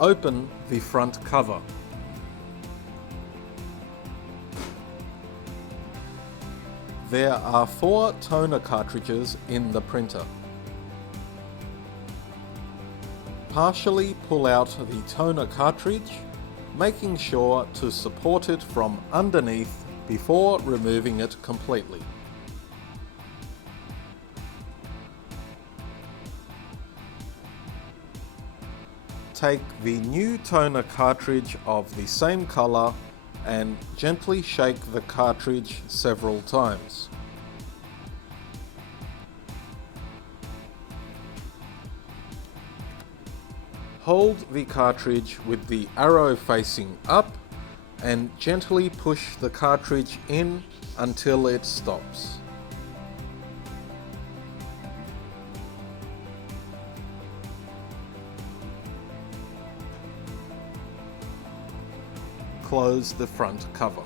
open the front cover. There are 4 toner cartridges in the printer. Partially pull out the toner cartridge, making sure to support it from underneath before removing it completely. Take the new toner cartridge of the same color and gently shake the cartridge several times. Hold the cartridge with the arrow facing up and gently push the cartridge in until it stops. Close the front cover.